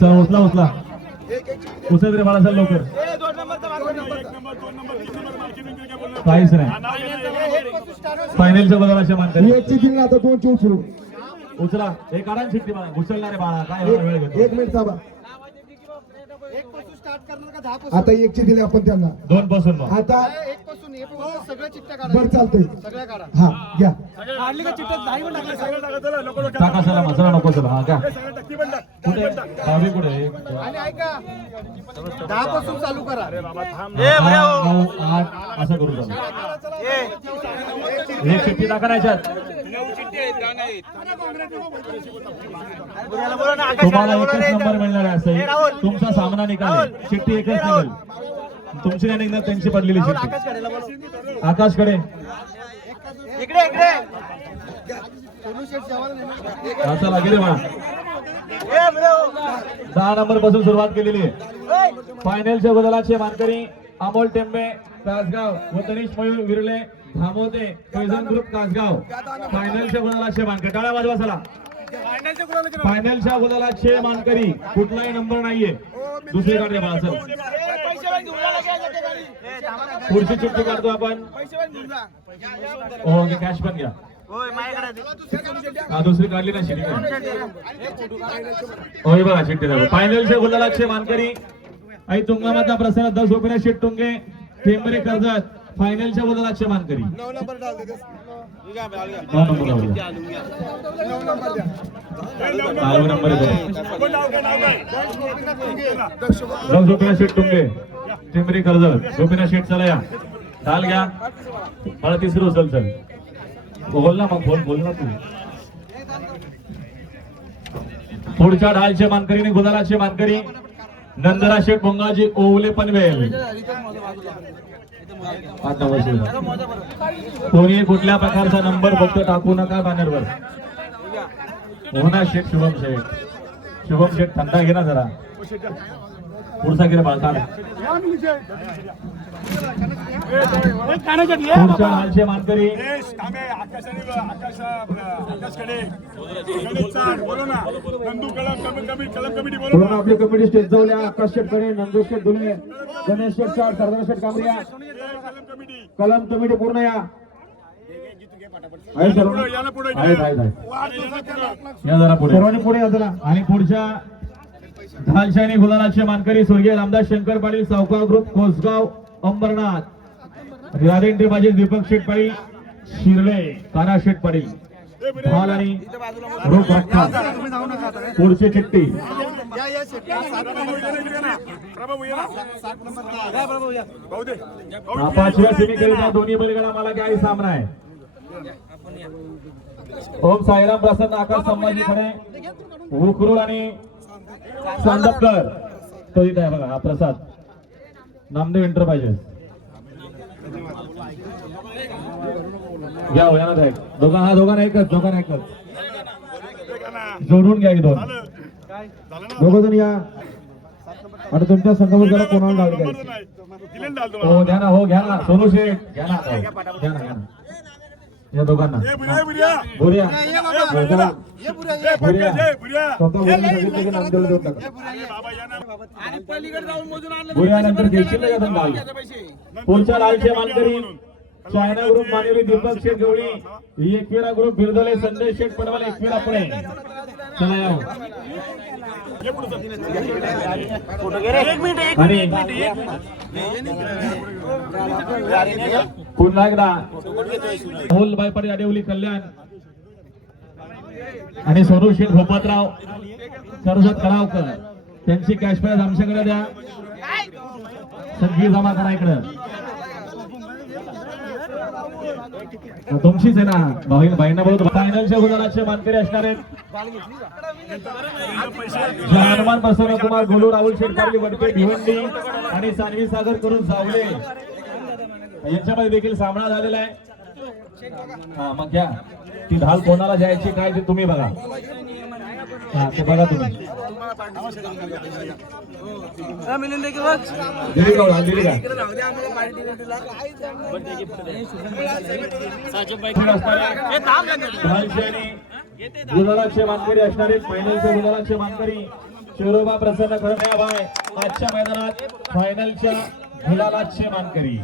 चला उचला उचला उचल रे बाळा, चल लवकर. काहीच नाही. फायनलच्या बदल अशा मानतात. आता दोनची उचलू. उचला हे काढा शिट्टी बाळा. घुसलणारे बाळा काय वेळ घेतो. एक मिनिट थांबा. आता एकची दिली आपण त्यांना. 2 पासून मग आता एक पासून सगळ्या चिठ्ठ्या बरं चालतंय. सगळ्या काढा. हा घ्या. टाका चला मसाला नको चला. हा का कुठे दहावी कुठे आणि ऐका 10 पासून चालू करा. 9 8 असं करू चालू. एक शिट्टी टाका नाही याच्यात. तुम्हाला एकच नंबर मिळणार आहे. असं तुमचा सामना निकाल. शिट्टी एकच निघेल. तुमची नाही निघणार, त्यांची पडलेली शिट्टी. आकाशकडे चला गेले मला. 10 नंबर पासून सुरुवात केलेली आहे. फायनलच्या बदलाचे मानकरी अमोल टेंबे कासगाव व तनिष मयूर विरले धामोते पैजन ग्रुप कासगाव. फायनलच्या बदलाचे मानकरी टाळ्या वाजवा चला. फायनलच्या बदलाचे मानकरी कुठलाही नंबर नाहीये. दुसरी काढले मला चल. पुढची चिठ्ठी काढतो आपण. ओके कॅश पण घ्या. हा दुसरी काढली ना शिट्टी. होय बघा शिट्टी दाखव. फायनलच्या गुलालाचे मानकरी आई तुंगामाता प्रसन्न 10 रुपये शेट टुंगे टेंबरे कर्जत. फायनलच्या बदलाचे मानकरी 9 नंबर लावूया. 9 नंबर 10 रुपये शेट टुंगे टेंबरे कर्जत. गोपीनाथ शेट चला या. ढाल घ्या. मला तिसरं उचल चल. बोल ना मग बोल ना तू. पुढच्या ढालचे मानकरी गुलालाचे मानकरी नंदरा शेठ बोंगाजी ओवले पनवेल. कोणी कुठल्या प्रकारचा नंबर फक्त टाकू नका बॅनरवर. मोहना शेठ शुभम शेठ थंडा घे ना जरा. पुढचा गेला बाळका. पुढच्या ढालचे मानकरी आपली कमिटी स्टेज जाऊया. आकाश शेठ कडे, नंदू शेठ धुले, गणेश शेठ चाड, सरदार शेठ कांबरिया. कलम कमिटी पूर्ण या. आहे सर्व या जरा पुढे. सर्वांनी पुढे या जरा. आणि पुढच्या ढालशानी गुलालाचे मानकरी स्वर्गीय रामदास शंकर पाटील सावकार ग्रुप कोसगाव अंबरनाथ. राजेंद्र बाजी दीपक शेठ पाटील शिरले ताना शेठ पाटील. ढाल आणि रोख रक्षा. पुढची चिठ्ठी 5व्या सेमीकरिता दोन्ही बैलगाडा मला काय सामना आहे. ओम साईराम प्रसन्न आकाश संभाजी खडे उखरुल आणि संदपकर. तो इथे आहे बघा. हा प्रसाद नामदेव एंटरप्राइजेस घ्या. हो या ना दोघांना एकच जोडून घ्या. 2 दोघ जण या. आता तुमच्या संघावर जरा कोणाला डाल घ्यायचं. हो घ्या ना. हो घ्या ना. सोनू शेठ घ्या ना. या दोघांना बुऱ्या नंतर घ्यायची नाही. पुढच्या लालचे मानकरी चायना ग्रुप मानेली दीपक शेठ गवळी. एकविरा ग्रुप बिरदले संजय शेठ पनवाल. एकविरा पुढे चला या. पुन्हा एकदा अमोलबाई पाटील आडेवली कल्याण आणि सोनू शेठ भोपतराव कर्जत कडावकर. त्यांची कॅश प्राइज आमच्याकडे द्या. सगळी जमा करा इकडं. तुमचीच आहे ना बाईंना बोलतो. फायनलच्या गुलालाचे मानकरी असणार आहेत हनुमान प्रसन्न कुमार गोलू, राहुल शेटपारली वडके भिवंडी आणि सानवी सागर करून जावले. यांच्यामध्ये देखील सामना झालेला आहे. हा मग घ्या. ती ढाल कोणाला जायची काय ते तुम्ही बघा. हा ते बघा तुम्ही. दिली का दिली का. गुलालाचे मानकरी असणारे फायनलचे गुलालाचे मानकरी शिरोबा प्रसन्न खरण्याबाई आजच्या मैदानात फायनलच्या गुलालाचे मानकरी.